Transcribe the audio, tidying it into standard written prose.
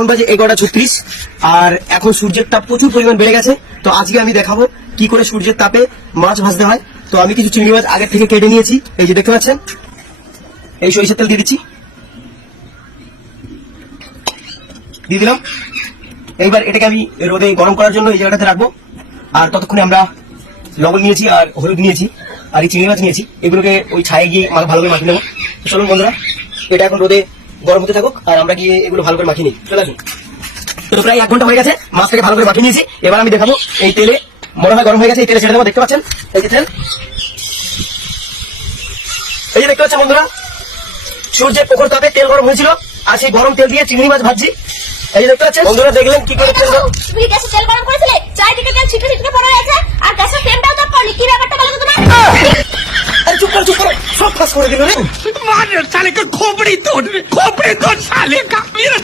এখন বাজে 11:36 আর এখন সূর্যের তাপ প্রচুর পরিমাণ বেড়ে গেছে। তো আজকে আমি দেখাবো কি করে সূর্যের তাপে মাছ ভাজতে হয়। তো আমি কিছু চিংড়ি মাছ আগে থেকে কেটে নিয়েছি, এই যে দেখতে পাচ্ছেন। এই সরিষার তেল দিয়ে দিচ্ছি, দিয়ে দিলাম। এইবার এটাকে আমি রোদে গরম করার জন্য এই জায়গাটাতে রাখবো। আর ততক্ষণে আমরা লবণ নিয়েছি আর হলুদ নিয়েছি আর এই চিংড়ি মাছ নিয়েছি, এগুলোকে ওই ছায়ে গিয়ে ভালো করে মাখিয়ে নেবো। চলুন বন্ধুরা, এটা এখন রোদে গরম হতে থাকুক আর আমরা গিয়ে এগুলো ভালো করে মাখিয়ে নিই। চলে আসুন। তো প্রায় 1 ঘন্টা হয়ে গেছে, মাছটাকে ভালো করে মাখিয়ে নিয়েছি। এবার আমি দেখাবো এই তেলে, মনে হয় গরম হয়ে গেছে, এই তেলে ছেড়ে দেবো। দেখতে পাচ্ছেন এই যে তেল, এই যে দেখতে পাচ্ছেন বন্ধুরা, সূর্যের প্রখর তাপে তেল গরম হয়েছিল আর সেই গরম তেল দিয়ে চিংড়ি মাছ ভাজছি। এই যে দেখতে পাচ্ছেন বন্ধুরা, দেখলেন কি করে তেল তুমি গ্যাসে তেল গরম করেছিলে, চারিদিকে তেল ছিটকে ছিটকে পড়ে আছে আর গ্যাসের ফ্লেমটাও তো করনি। কি ব্যাপারটা বলো তো তোমার? আরে চুপ করো, সব ফাঁস করে দিল রে। मार साले का खोपड़ी तोड़ साले का मेरा